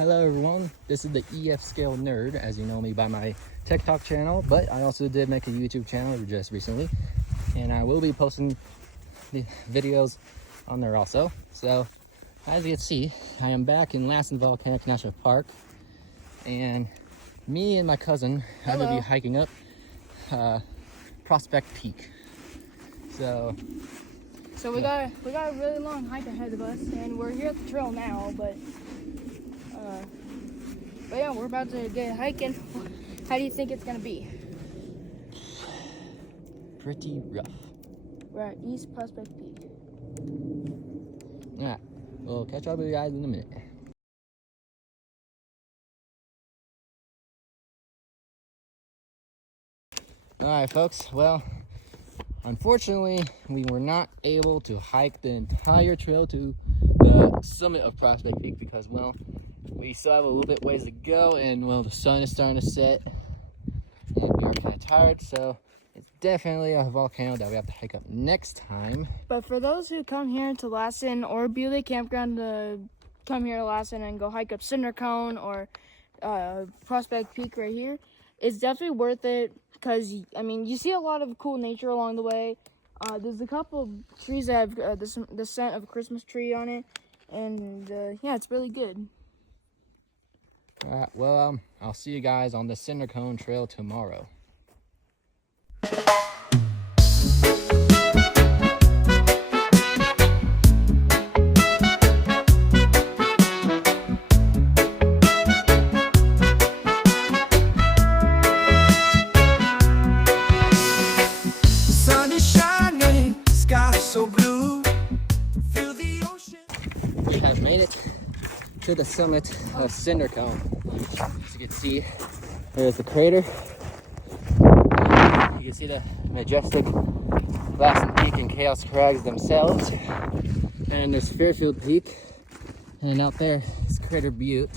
Hello everyone, this is the EF Scale Nerd, as you know me by my TikTok channel, but I also did make a YouTube channel just recently, and I will be posting the videos on there also. So, as you can see, I am back in Lassen Volcanic National Park, and me and my cousin are going to be hiking up Prospect Peak. So we got a really long hike ahead of us, and we're here at the trail now, but yeah, we're about to get hiking. How do you think it's gonna be? Pretty rough. We're at East Prospect Peak. Alright, we'll catch up with you guys in a minute. Alright folks, well, unfortunately we were not able to hike the entire trail to the summit of Prospect Peak because, well, we still have a little bit ways to go, and well, the sun is starting to set and we are kind of tired, so it's definitely a volcano that we have to hike up next time. But for those who come here to Lassen or Bewley Campground to come here to Lassen and go hike up Cinder Cone or Prospect Peak right here, it's definitely worth it because, I mean, you see a lot of cool nature along the way. There's a couple of trees that have the scent of a Christmas tree on it, and yeah, it's really good. Alright, well, I'll see you guys on the Cinder Cone Trail tomorrow. Sun is shining, sky so blue. Feel the ocean. We have made it to the summit of Cinder Cone. As you can see, there's the crater. You can see the majestic Lassen Peak and Chaos Crags themselves. And there's Fairfield Peak. And out there is Crater Butte.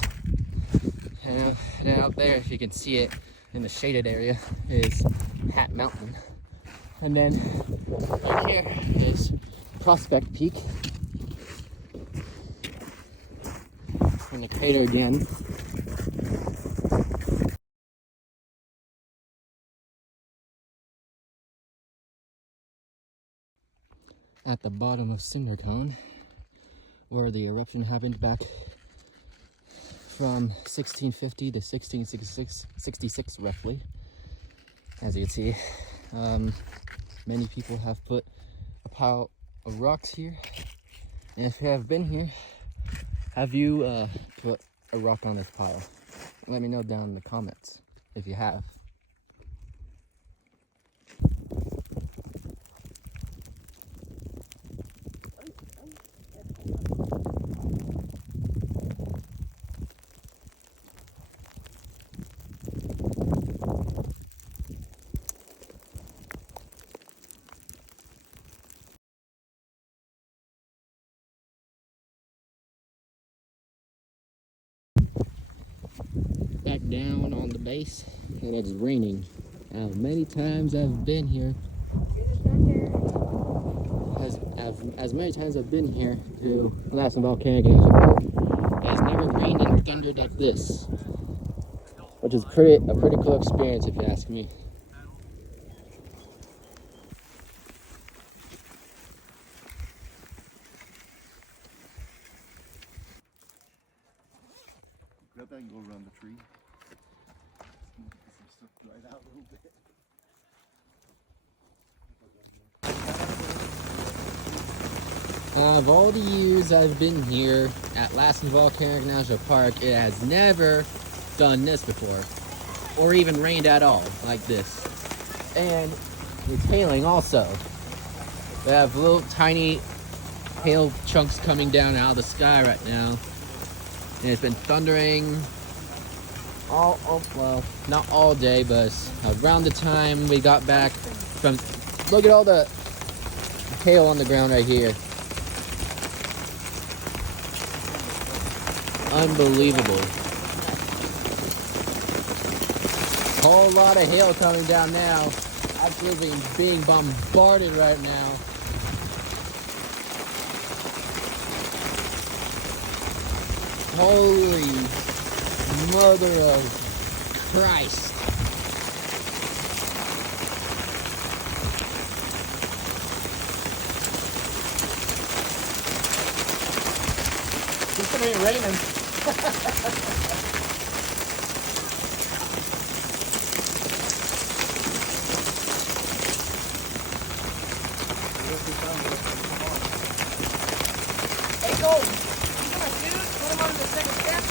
And then out there, if you can see it in the shaded area, is Hat Mountain. And then right here is Prospect Peak. And the crater again. At the bottom of Cinder Cone, where the eruption happened back from 1650 to 1666 roughly. As you can see, many people have put a pile of rocks here. And if you have been here, have you put a rock on this pile? Let me know down in the comments if you have. Back down on the base, and it's raining. Many times I've been here, as many times I've been here to Lassen Volcanic National Park, it has never rained and thundered like this, which is a pretty cool experience if you ask me. Grab that and go around the tree. Some stuff dried out a little bit. Of all the years I've been here at Lassen Volcanic National Park, it has never done this before, or even rained at all like this. And it's hailing also. They have little tiny hail chunks coming down out of the sky right now. And it's been thundering well, not all day, but around the time we got back from, look at all the hail on the ground right here. Unbelievable. Whole lot of hail coming down now. Absolutely being bombarded right now. Holy Mother of Christ. It's gonna be raining. Hey, go. Come on, dude. Put him on the second step.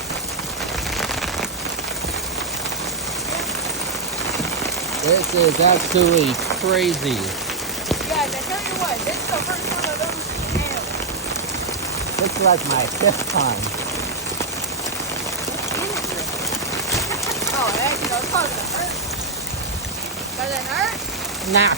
This is absolutely crazy. Guys, I tell you what, this is the first time I've ever seen hail. This is like my 5th time. Oh, heck, you know, it's probably gonna hurt. Does it hurt? Nah.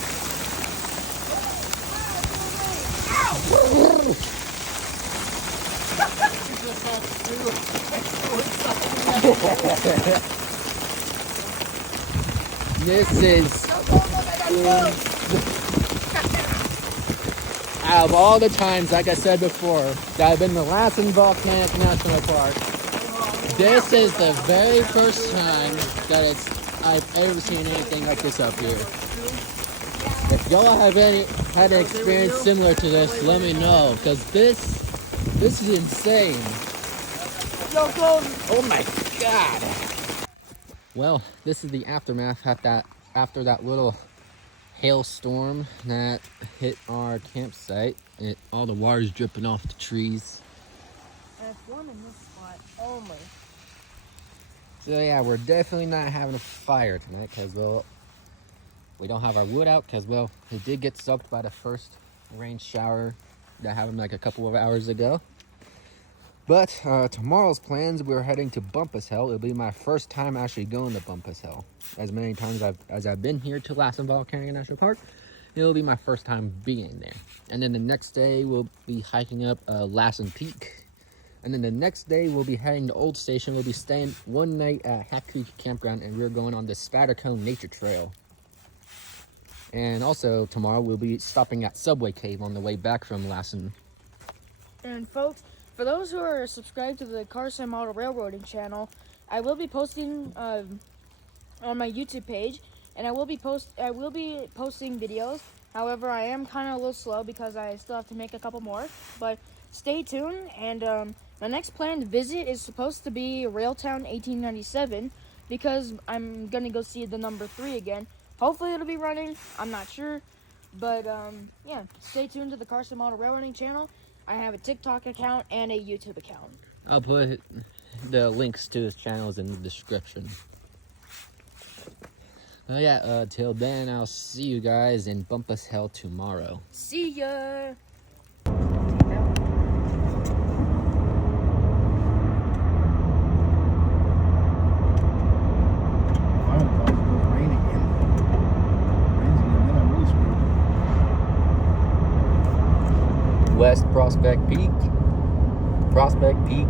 This is, out of all the times, like I said before, that I've been to Lassen Volcanic National Park, this is the very first time that I've ever seen anything like this up here. If y'all have had an experience similar to this, let me know, because this is insane. Oh my God. Well, this is the aftermath after that little hailstorm that hit our campsite. All the water's dripping off the trees. And it's warm in this spot. Oh my. So yeah, we're definitely not having a fire tonight because, well, we don't have our wood out because, well, it did get soaked by the first rain shower that happened like a couple of hours ago. But tomorrow's plans, we're heading to Bumpus Hill. It'll be my first time actually going to Bumpus Hill. As many times as I've been here to Lassen Volcanic National Park, it'll be my first time being there. And then the next day, we'll be hiking up Lassen Peak. And then the next day, we'll be heading to Old Station. We'll be staying one night at Hat Creek Campground, and we're going on the Spattercone Nature Trail. And also, tomorrow, we'll be stopping at Subway Cave on the way back from Lassen. And folks, for those who are subscribed to the Carson Model Railroading channel, I will be posting on my YouTube page, and I will be posting videos. However, I am kind of a little slow because I still have to make a couple more. But stay tuned, and my next planned visit is supposed to be Railtown 1897 because I'm gonna go see the number 3 again. Hopefully, it'll be running. I'm not sure, but yeah, stay tuned to the Carson Model Railroading channel. I have a TikTok account and a YouTube account. I'll put the links to his channels in the description. Yeah, till then, I'll see you guys in Bumpus Hill tomorrow. See ya! West Prospect Peak. Prospect Peak.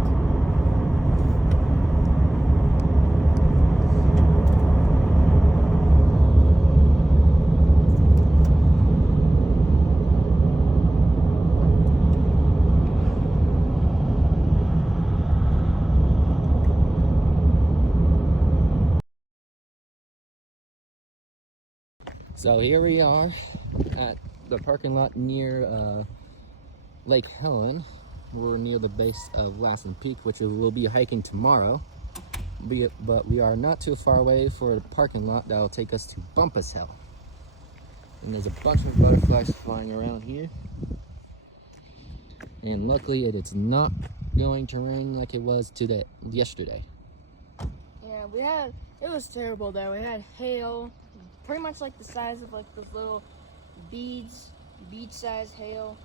So here we are at the parking lot near Lake Helen. We're near the base of Lassen Peak, which we'll be hiking tomorrow. But we are not too far away for a parking lot that will take us to Bumpus Hill. And there's a bunch of butterflies flying around here. And luckily it's not going to rain like it was yesterday. Yeah, it was terrible though. We had hail, pretty much like the size of like those little bead-sized hail.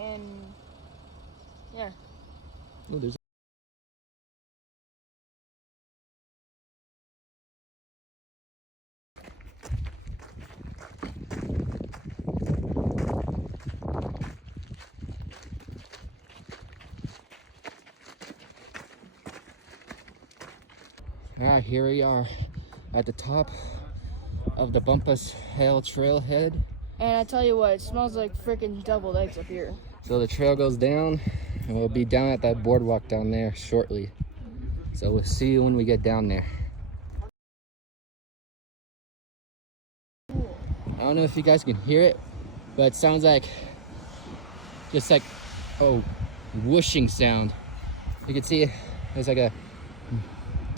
And yeah. Oh, there's Alright, here we are at the top of the Bumpus Hill trailhead. And I tell you what, it smells like freaking deviled eggs up here. So the trail goes down, and we'll be down at that boardwalk down there shortly. So we'll see you when we get down there. I don't know if you guys can hear it, but it sounds like just like whooshing sound. You can see there's like a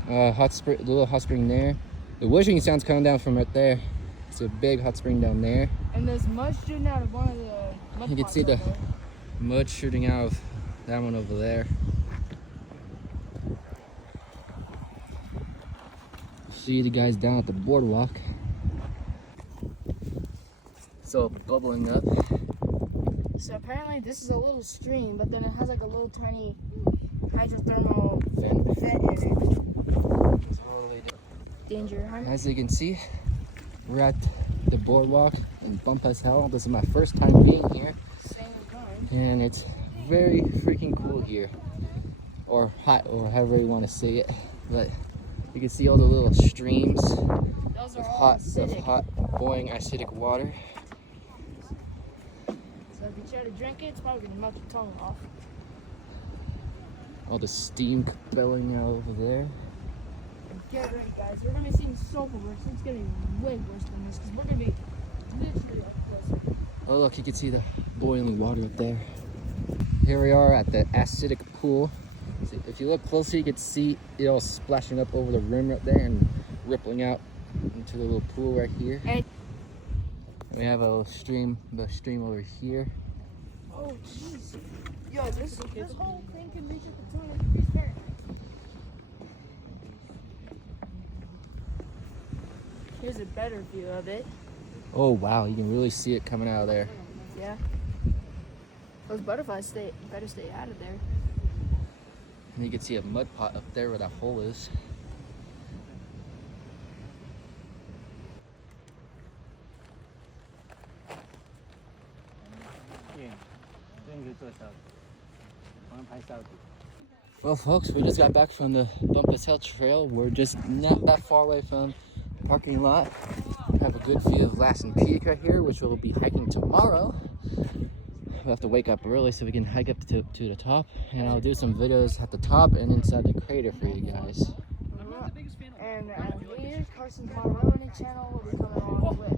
little hot spring there. The whooshing sound's coming down from right there. It's a big hot spring down there. And there's mud shooting out of one of the mud You can pots see the over there. mud shooting out of that one over there. See you guys down at the boardwalk. So bubbling up. So apparently this is a little stream, but then it has like a little tiny hydrothermal Vent. vent in it. Totally different. Danger. As you can see, we're at the boardwalk in Bumpus Hell. This is my first time being here, Same as mine. and it's very freaking cool here, or hot, or however you want to say it. But you can see all the little streams Those are of all hot, acidic. boiling acidic water. So if you try to drink it, it's probably gonna melt your tongue off. All the steam billowing out over there. Get ready, guys. We're gonna be seeing so worse. It's gonna be way worse than this because we're gonna be literally up close. Oh look, you can see the boiling water up there. Here we are at the acidic pool. So if you look closely, you can see it all splashing up over the rim right there and rippling out into the little pool right here. And We have a little stream, the stream over here. oh jeez, yo, this whole thing can reach up to 200 degrees Fahrenheit. Here's a better view of it. Oh wow, you can really see it coming out of there. Yeah. Those butterflies better stay out of there. And you can see a mud pot up there where that hole is. Well folks, we just got back from the Bumpus Hill Trail. We're just not that far away from the parking lot. We have a good view of Lassen Peak right here, which we'll be hiking tomorrow. We'll have to wake up early so we can hike up to the top, and I'll do some videos at the top and inside the crater for you guys. And me, Carson's Monroe channel will be coming along with.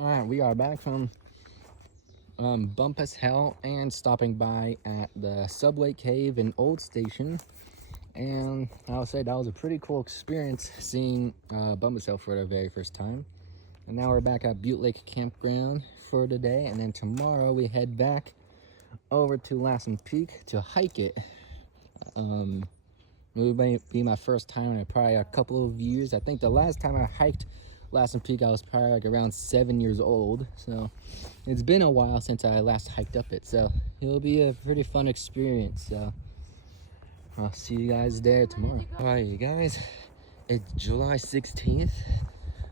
Alright, we are back from Bumpus Hell and stopping by at the Subway Cave and Old Station. And I would say that was a pretty cool experience seeing Bumpus Hell for the very first time. And now we're back at Butte Lake Campground for today. And then tomorrow we head back over to Lassen Peak to hike it. It would be my first time in probably a couple of years. I think the last time I hiked Lassen Peak, I was probably like around 7 years old. So it's been a while since I last hiked up it. So it'll be a pretty fun experience. So I'll see you guys there tomorrow. All right, you guys, it's July 16th.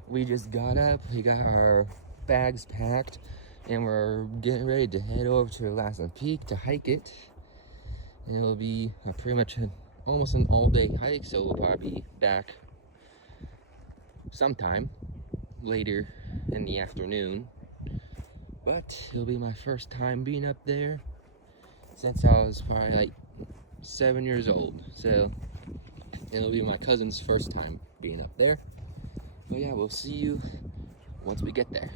We just got up, we got our bags packed, and we're getting ready to head over to Lassen Peak to hike it. And it'll be pretty much almost an all-day hike, so we'll probably be back sometime later in the afternoon. But it'll be my first time being up there since I was probably like 7 years old. So it'll be my cousin's first time being up there. But yeah, we'll see you once we get there.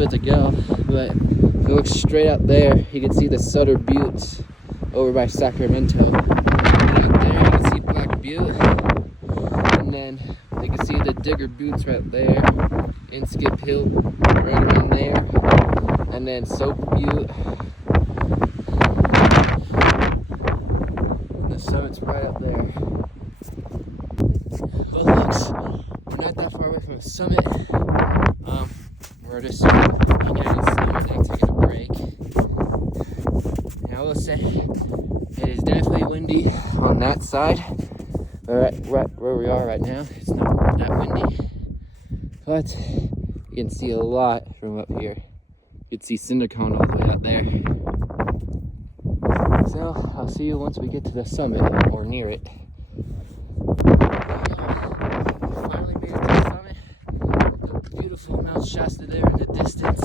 bit to go, but if you look straight up there, you can see the Sutter Buttes over by Sacramento. And out there, you can see Black Butte, and then you can see the Digger Buttes right there, and Skip Hill right around there, and then Soap Butte. And the summit's right up there. But folks, we're not that far away from the summit. We're just getting inside and taking a break. And I will say, it is definitely windy on that side. But right where we are right now, it's not that windy. But you can see a lot from up here. You can see Cinder Cone all the way out there. So I'll see you once we get to the summit or near it. Finally made it to the summit. The beautiful Mount Shasta there in the distance.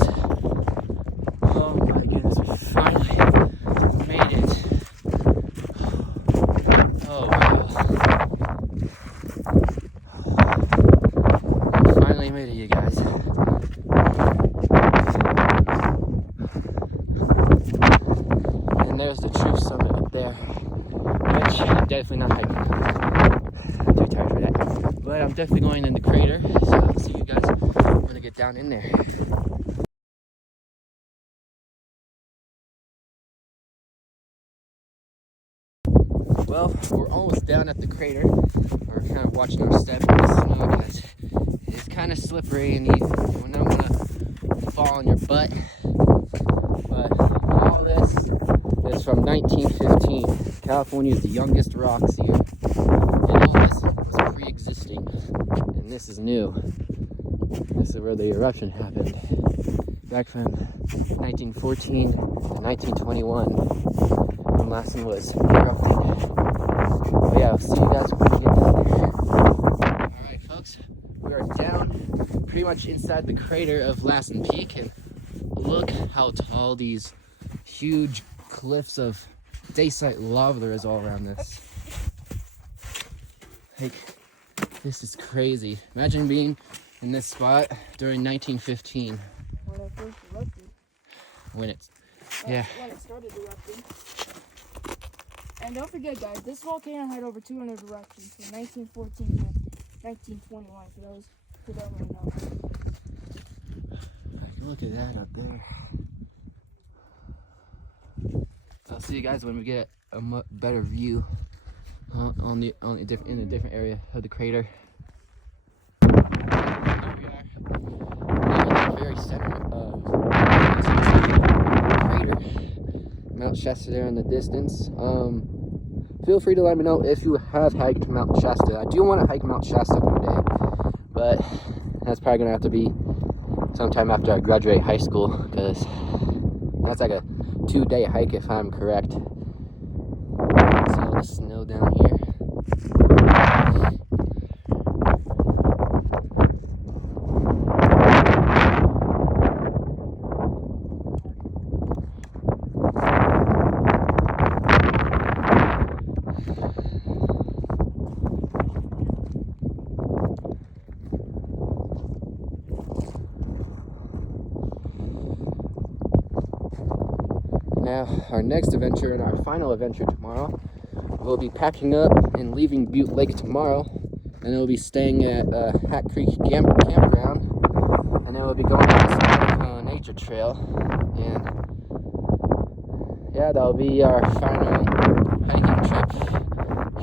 Oh my goodness, we finally made it. Oh wow. We finally made it, you guys. And there's the true summit up there, which I'm definitely not hiking. I'm too tired for that. But I'm definitely going in the crater, so I'll see you guys when I get down in there. Well, we're almost down at the crater. We're kind of watching our step in the snow because it's kind of slippery and you don't want to fall on your butt. But all this is from 1915. California is the youngest rocks here. And all this is pre-existing. And this is new. This is where the eruption happened. Back from 1914 to 1921. When Lassen was erupting. But yeah, I'll see you guys when we get down there. Alright folks, we are down pretty much inside the crater of Lassen Peak, and look how tall these huge cliffs of dacite lava there is all around this. Like, this is crazy. Imagine being in this spot during 1915. When it first erupted. When it started erupting. And don't forget, guys, this volcano had over 200 eruptions from 1914 to 1921 for those who don't really know. Look at that up there. I'll see you guys when we get a better view in a different area of the crater. Here we are in the very center of the crater. Mount Shasta there in the distance. Feel free to let me know if you have hiked Mount Shasta. I do want to hike Mount Shasta one day, but that's probably gonna have to be sometime after I graduate high school, because that's like a 2-day hike if I'm correct. See all the snow down here. Now, our next adventure and our final adventure tomorrow, we'll be packing up and leaving Butte Lake tomorrow, and then we'll be staying at Hat Creek Campground, and then we'll be going on the Cinder Nature Trail, and yeah, that'll be our final hiking trip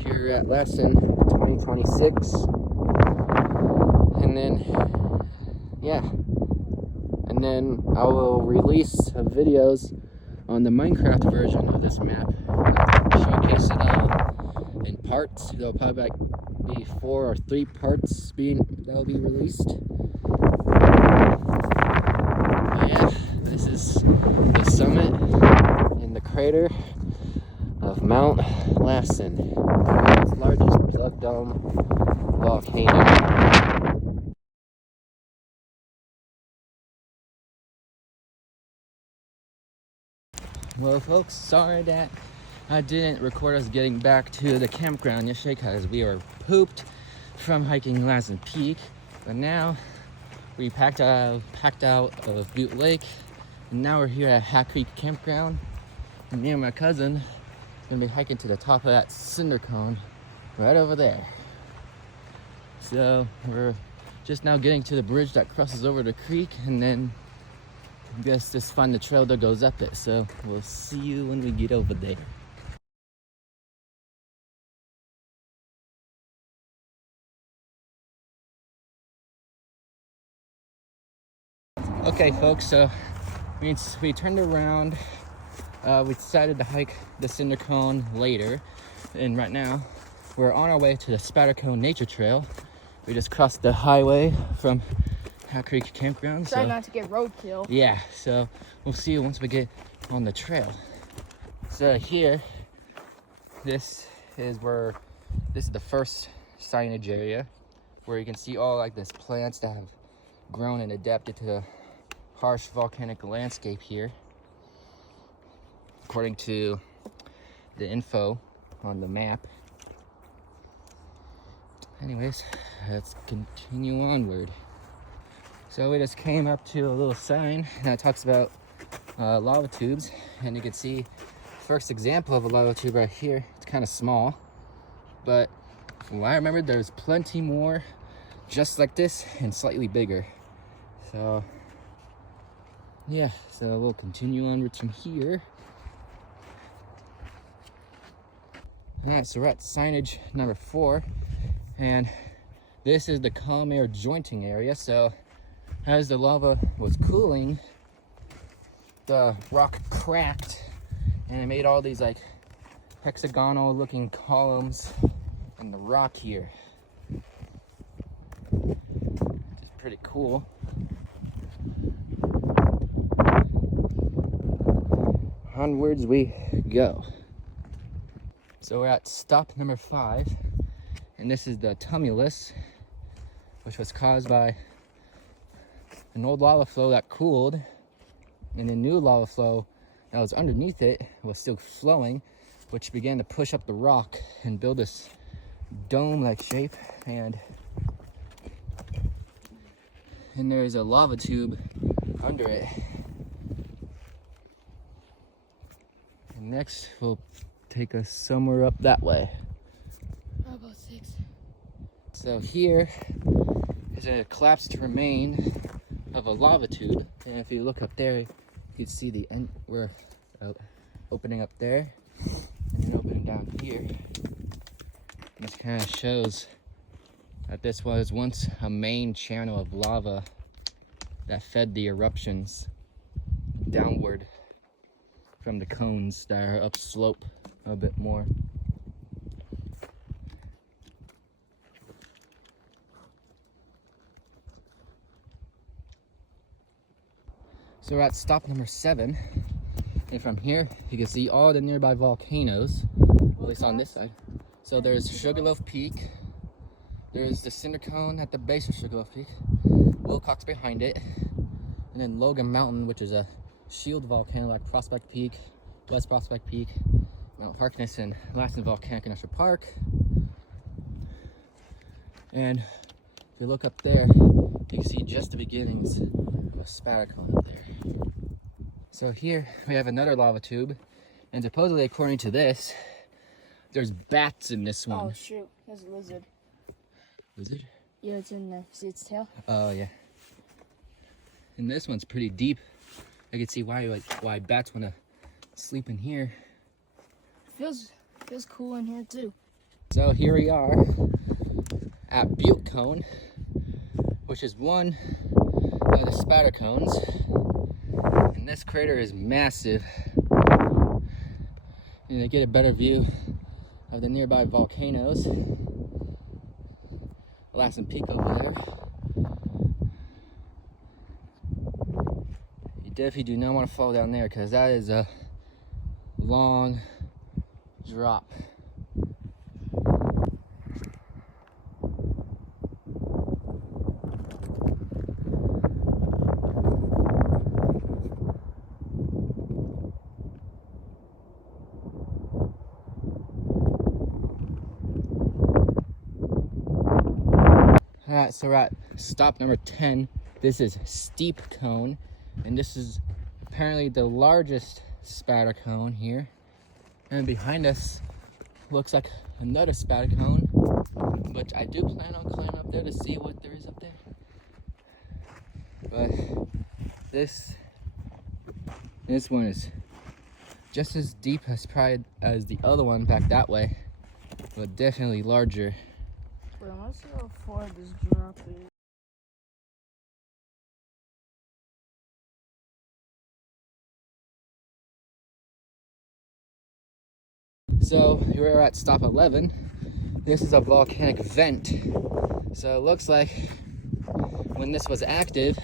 here at Lassen 2026, and then, yeah, and then I will release videos on the Minecraft version of this map. Showcase it in parts. There'll probably be 4 or 3 parts that'll be released. Yeah, this is the summit in the crater of Mount Lassen, the world's largest plug dome volcano. Well folks, sorry that I didn't record us getting back to the campground yesterday because we were pooped from hiking Lassen Peak. But now We packed out of Butte Lake, and now we're here at Hat Creek Campground. And me and my cousin are gonna be hiking to the top of that cinder cone right over there. So we're just now getting to the bridge that crosses over the creek, and then I guess just find the trail that goes up it. So we'll see you when we get over there. Okay, folks, so we turned around. We decided to hike the cinder cone later, and right now we're on our way to the Spattercone Nature Trail. We just crossed the highway from Hat Creek Campground. Try not to get roadkill. Yeah, so we'll see you once we get on the trail. So here, this is the first signage area where you can see all like this plants that have grown and adapted to the harsh volcanic landscape here, according to the info on the map. Anyways, let's continue onward. So we just came up to a little sign that talks about lava tubes, and you can see first example of a lava tube right here. It's kind of small, but from what I remember, there's plenty more just like this and slightly bigger. So yeah, so we'll continue onwards from here. Alright, so we're at signage number 4, and this is the calm air jointing area. So as the lava was cooling, the rock cracked and it made all these like hexagonal looking columns in the rock here. It's pretty cool. Onwards we go. So we're at stop number 5, and this is the tumulus, which was caused by an old lava flow that cooled, and a new lava flow that was underneath it was still flowing, which began to push up the rock and build this dome-like shape, and there's a lava tube under it. And next we'll take us somewhere up that way. About 6. So here is a collapsed remain of a lava tube, and if you look up there, you can see the end. We're opening up there and then opening down here. This kind of shows that this was once a main channel of lava that fed the eruptions downward from the cones that are upslope a bit more. So we're at stop number 7, and from here you can see all the nearby volcanoes, at least on this side. So there's Sugarloaf Peak, there's the cinder cone at the base of Sugarloaf Peak, Wilcox behind it, and then Logan Mountain, which is a shield volcano like Prospect Peak, West Prospect Peak, Mount Harkness, and Lassen Volcanic National Park. And if you look up there, you can see just the beginnings of a Spattercone up there. So here we have another lava tube, and supposedly, according to this, there's bats in this one. Oh shoot, there's a lizard. Lizard? Yeah, it's in there. See its tail? Oh yeah. And this one's pretty deep. I can see why bats want to sleep in here. Feels cool in here too. So here we are at Butte Cone, which is one of the Spattercones, and this crater is massive. And to get a better view of the nearby volcanoes, Lassen Peak over there. You definitely do not want to fall down there, because that is a long drop. Alright, so we're at stop number 10 This is Steep Cone, and this is apparently the largest spatter cone here. And behind us looks like another spatter cone, which I do plan on climbing up there to see what there is up there. But this one is just as deep as probably as the other one back that way, but definitely larger. Wait, let's see how far this drop is. So here we're at stop 11. This is a volcanic vent. So it looks like when this was active,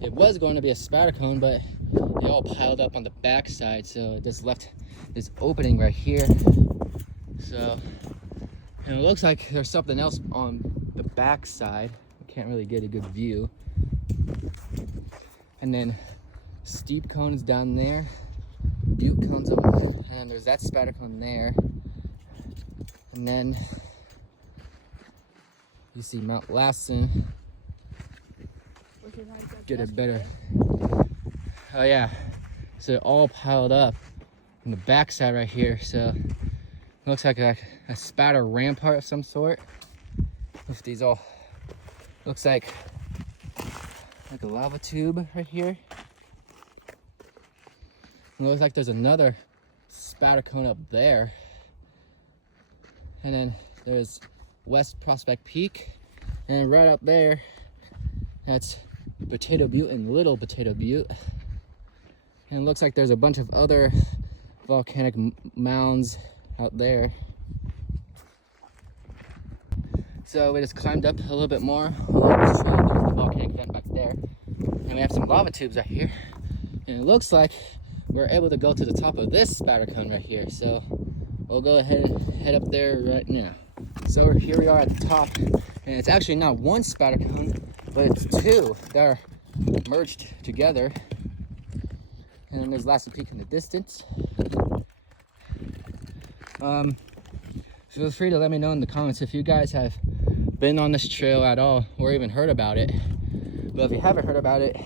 it was going to be a spatter cone, but they all piled up on the back side, so it just left this opening right here. So, and it looks like there's something else on the back side. I can't really get a good view. And then steep cones down there, butte cones over there, and there's that spatter cone there. And then you see Mount Lassen. Get it better. Oh yeah, so it all piled up on the backside right here. So it looks like a spatter rampart of some sort. If these all looks like a lava tube right here. It looks like there's another spatter cone up there. And then there's West Prospect Peak, and right up there, that's Potato Butte and Little Potato Butte. And it looks like there's a bunch of other volcanic mounds out there. So we just climbed up a little bit more. There's the volcanic vent back there. And we have some lava tubes right here. And it looks like we're able to go to the top of this spatter cone right here. So we'll go ahead and head up there right now. So here we are at the top. And it's actually not one spatter cone, but it's two that are merged together. And then there's Lassen Peak in the distance. Feel free to let me know in the comments if you guys have been on this trail at all or even heard about it. But if you haven't heard about it,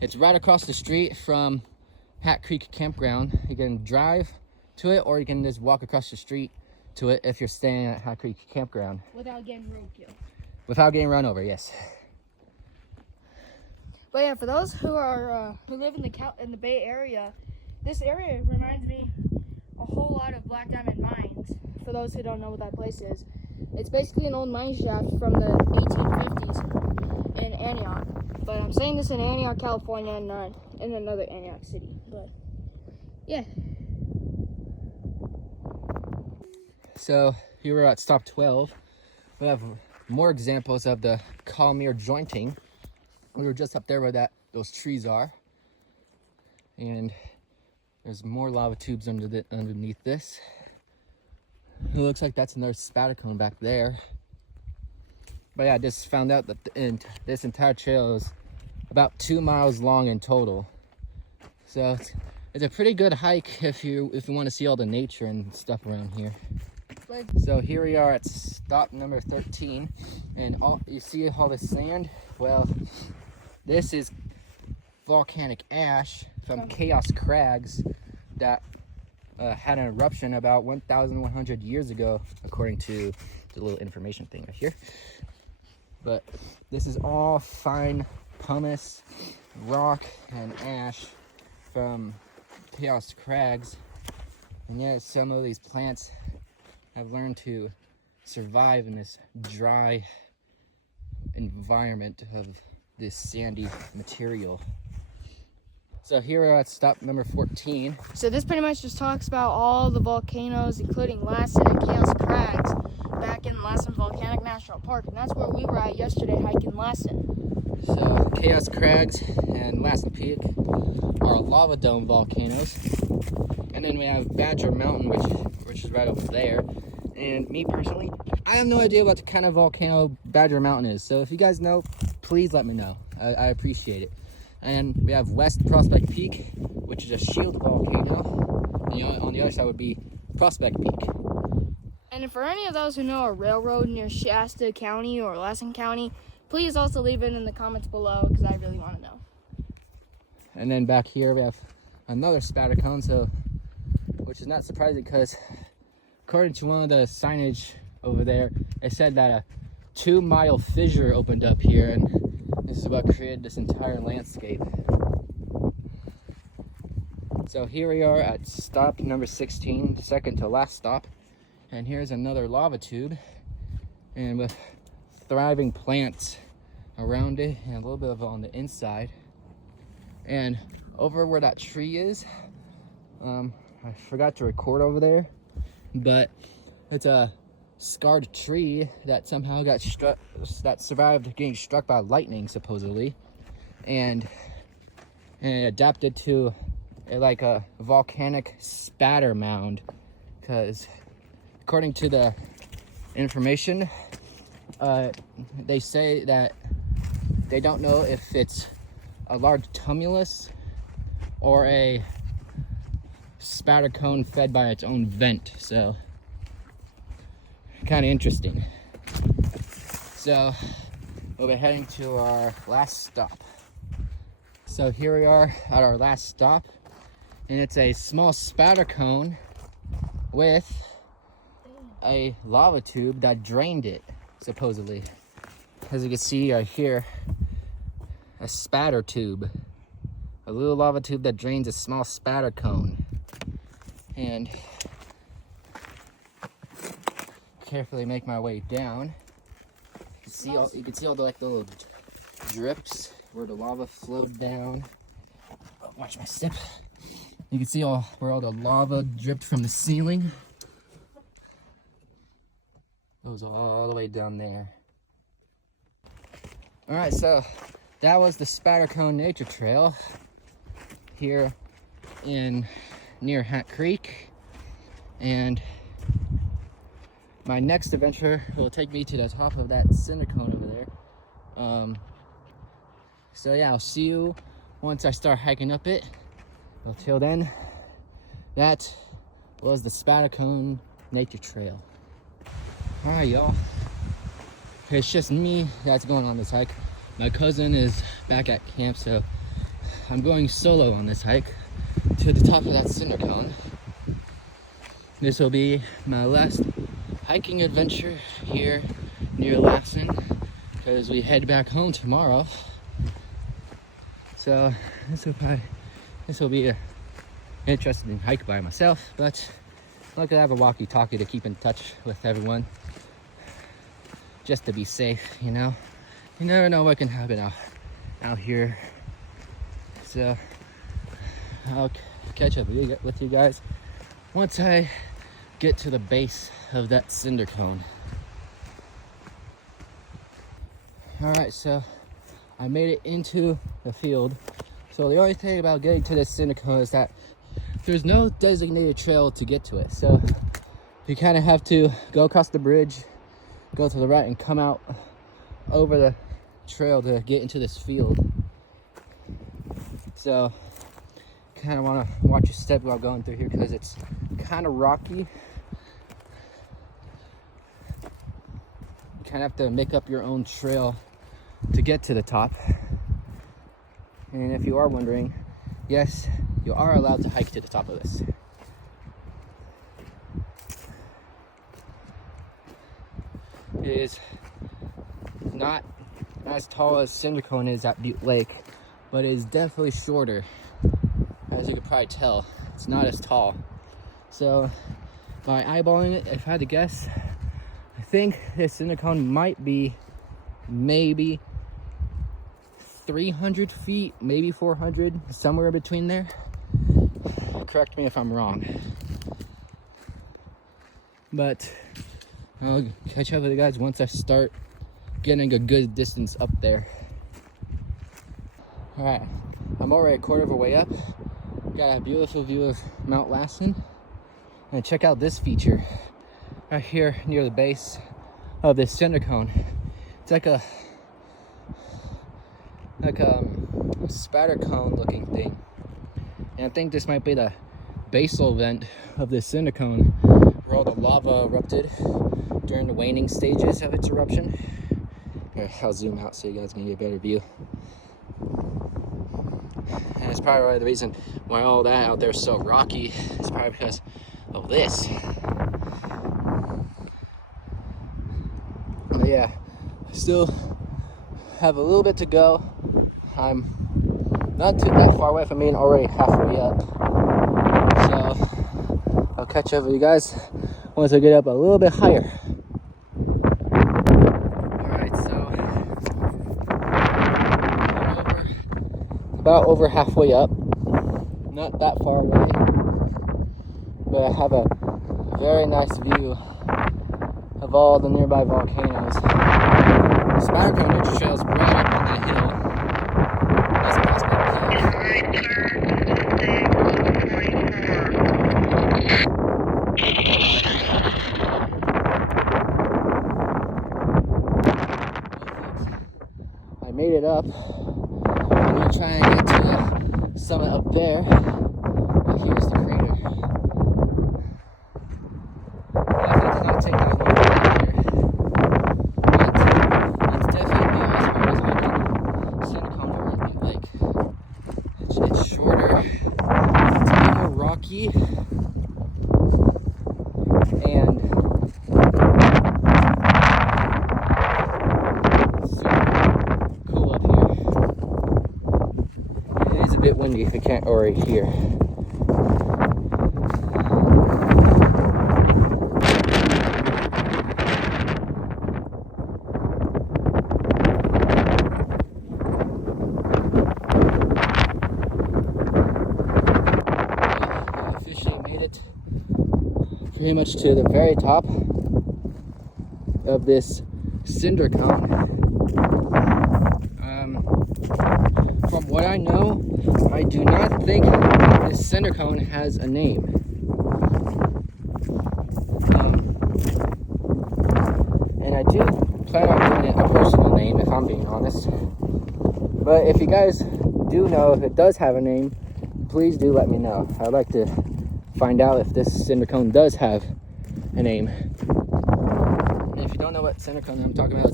it's right across the street from Hat Creek Campground. You can drive to it, or you can just walk across the street to it if you're staying at Hat Creek Campground. Without getting roadkill. Without getting run over, yes. But yeah, for those who live in the Bay Area, this area reminds me a whole lot of Black Diamond Mines. For those who don't know what that place is, it's basically an old mine shaft from the 1850s in Antioch. But I'm saying this in Antioch, California, and not in another Antioch city. But yeah. So here we're at stop 12. We have more examples of the Kalmir jointing. We were just up there where those trees are, and there's more lava tubes underneath this. It looks like that's another spatter cone back there. But yeah, I just found out that this entire trail is about 2 miles long in total. So it's a pretty good hike if you want to see all the nature and stuff around here. So here we are at stop number 13, and you see all the sand? Well, this is volcanic ash from Chaos Crags that had an eruption about 1,100 years ago, according to the little information thing right here. But this is all fine pumice, rock, and ash from Chaos Crags. And yet some of these plants have learned to survive in this dry environment of this sandy material. So here we're at stop number 14. So this pretty much just talks about all the volcanoes, including Lassen and Chaos Crags, back in Lassen Volcanic National Park. And that's where we were at yesterday, hiking Lassen. So Chaos Crags and Lassen Peak are lava dome volcanoes. And then we have Badger Mountain, which is right over there. And me personally, I have no idea what kind of volcano Badger Mountain is. So if you guys know, please let me know. I appreciate it. And we have West Prospect Peak, which is a shield volcano. And on the other side would be Prospect Peak. And for any of those who know a railroad near Shasta County or Lassen County, please also leave it in the comments below because I really want to know. And then back here we have another spatter cone, so which is not surprising because according to one of the signage over there, it said that a 2-mile fissure opened up here, and this is what created this entire landscape. So here we are at stop number 16, second to last stop, and here's another lava tube, and with thriving plants around it and a little bit of on the inside. And over where that tree is, I forgot to record over there, but it's a scarred tree that somehow got struck, that survived getting struck by lightning supposedly, and it adapted to like a volcanic spatter mound, because according to the information, they say that they don't know if it's a large tumulus or a spatter cone fed by its own vent. So kind of interesting. So we'll be heading to our last stop. So here we are at our last stop, and it's a small spatter cone with a lava tube that drained it supposedly. As you can see right here, a spatter tube, a little lava tube that drains a small spatter cone. And carefully make my way down. You can see all the like little drips where the lava flowed down. Oh, watch my step. You can see where all the lava dripped from the ceiling. Goes all the way down there. All right, so that was the Spatter Cone Nature Trail here near Hat Creek, and my next adventure will take me to the top of that cinder cone over there. So yeah, I'll see you once I start hiking up it. Until then, that was the Spatter Cone Nature Trail. All right, y'all. It's just me that's going on this hike. My cousin is back at camp, so I'm going solo on this hike to the top of that cinder cone. This will be my last hiking adventure here near Lassen, because we head back home tomorrow. So this will be an interesting hike by myself, but luckily I have a walkie-talkie to keep in touch with everyone, just to be safe, you know. You never know what can happen out here. So I'll catch up with you guys once I get to the base of that cinder cone. All right, so I made it into the field. So the only thing about getting to this cinder cone is that there's no designated trail to get to it. So you kind of have to go across the bridge, go to the right, and come out over the trail to get into this field. So kind of want to watch your step while going through here, because it's kind of rocky. You kind of have to make up your own trail to get to the top. And if you are wondering, yes, you are allowed to hike to the top of this. It is not as tall as Cinder Cone is at Butte Lake, but it is definitely shorter. As you could probably tell, it's not as tall. So by eyeballing it, if I had to guess, I think this Cinder Cone might be maybe 300 feet, maybe 400, somewhere in between there. Correct me if I'm wrong. But I'll catch up with you guys once I start getting a good distance up there. All right, I'm already a quarter of a way up. Got a beautiful view of Mount Lassen. And check out this feature right here near the base of this cinder cone. It's like a spatter cone looking thing. And I think this might be the basal vent of this cinder cone, where all the lava erupted during the waning stages of its eruption. Here, I'll zoom out so you guys can get a better view. And it's probably the reason why all that out there is so rocky. It's probably because of this. But yeah, I still have a little bit to go. I'm not that far away from being already halfway up. So I'll catch up with you guys once I get up a little bit higher. Alright, so I'm about over halfway up. Not that far away. But I have a very nice view of all the nearby volcanoes. The Spider Cone Nature Trail is right up on that hill. That's Prospect Peak. I made it up. I'm gonna try and get to the summit up there. And here's the crater. Definitely did not take that long to get here. But it's definitely not as hard as like Cinder Cone or anything. Like, it's shorter, it's a bit more rocky, and super cool up here. It is a bit windy if you can't already hear. Pretty much to the very top of this cinder cone. From what I know, I do not think this cinder cone has a name. And I do plan on giving it a personal name, if I'm being honest. But if you guys do know if it does have a name, please do let me know. I'd like to find out if this cinder cone does have a name. And if you don't know what cinder cone I'm talking about,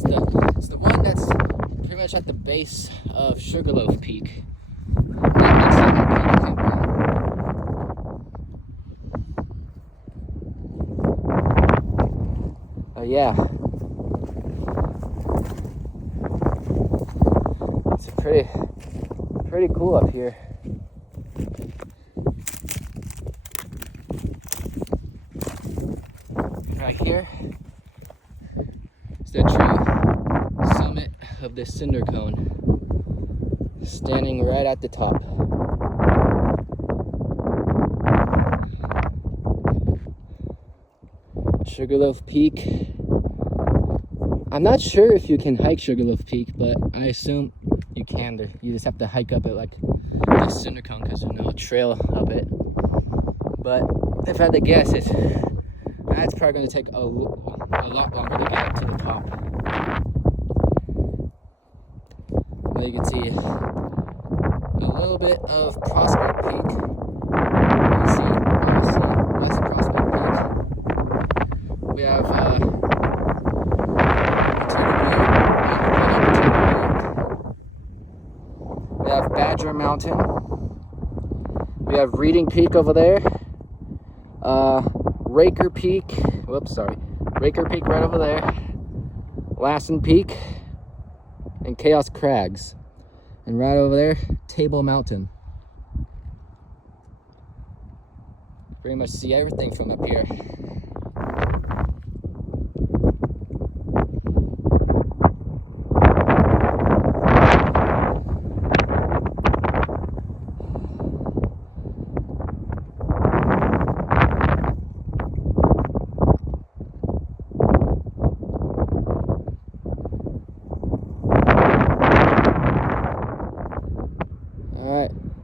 it's the one that's pretty much at the base of Sugarloaf Peak. Yeah, it's pretty cool up here. Right here is the true summit of this cinder cone, standing right at the top. Sugarloaf Peak. I'm not sure if you can hike Sugarloaf Peak, but I assume you can. You just have to hike up it like the cinder cone because there's no trail up it. But if I had to guess, that's probably going to take a lot longer to get up to the top. Well, you can see a little bit of Prospect Peak. You can see, obviously, that's Prospect Peak. We have we have Badger Mountain. We have Reading Peak over there. Raker Peak right over there. Lassen Peak and Chaos Crags. And right over there, Table Mountain. Pretty much see everything from up here.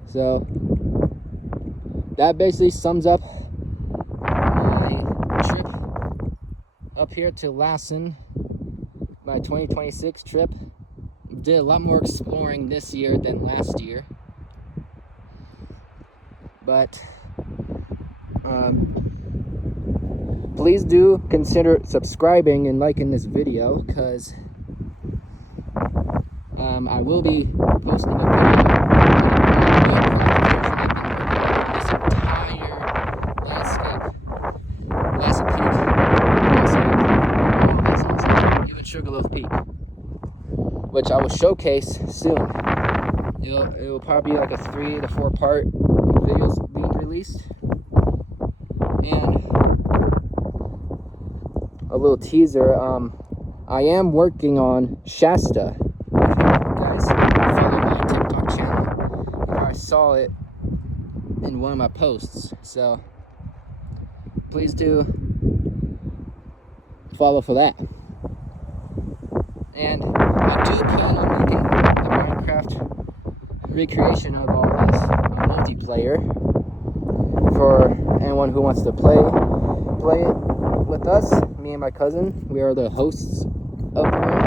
So that basically sums up my trip up here to Lassen, my 2026 trip. Did a lot more exploring this year than last year, but please do consider subscribing and liking this video, because I will be posting a video this entire landscape, Lassen Peak, even Sugarloaf Peak, which I will showcase soon. It will probably be like a 3 to 4 part videos being released. And a little teaser, I am working on Shasta. If you guys follow my TikTok channel, you probably saw it in one of my posts. So please do follow for that. And I do plan on making the Minecraft recreation of all this multiplayer for anyone who wants to play it with us. Me and my cousin, we are the hosts of the room.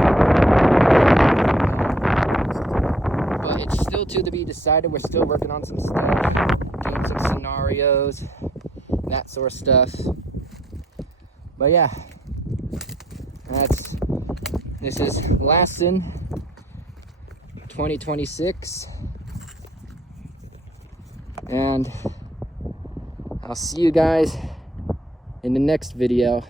But it's still to be decided. We're still working on some stuff, doing some scenarios, that sort of stuff. But yeah, this is Lassen 2026, and I'll see you guys in the next video.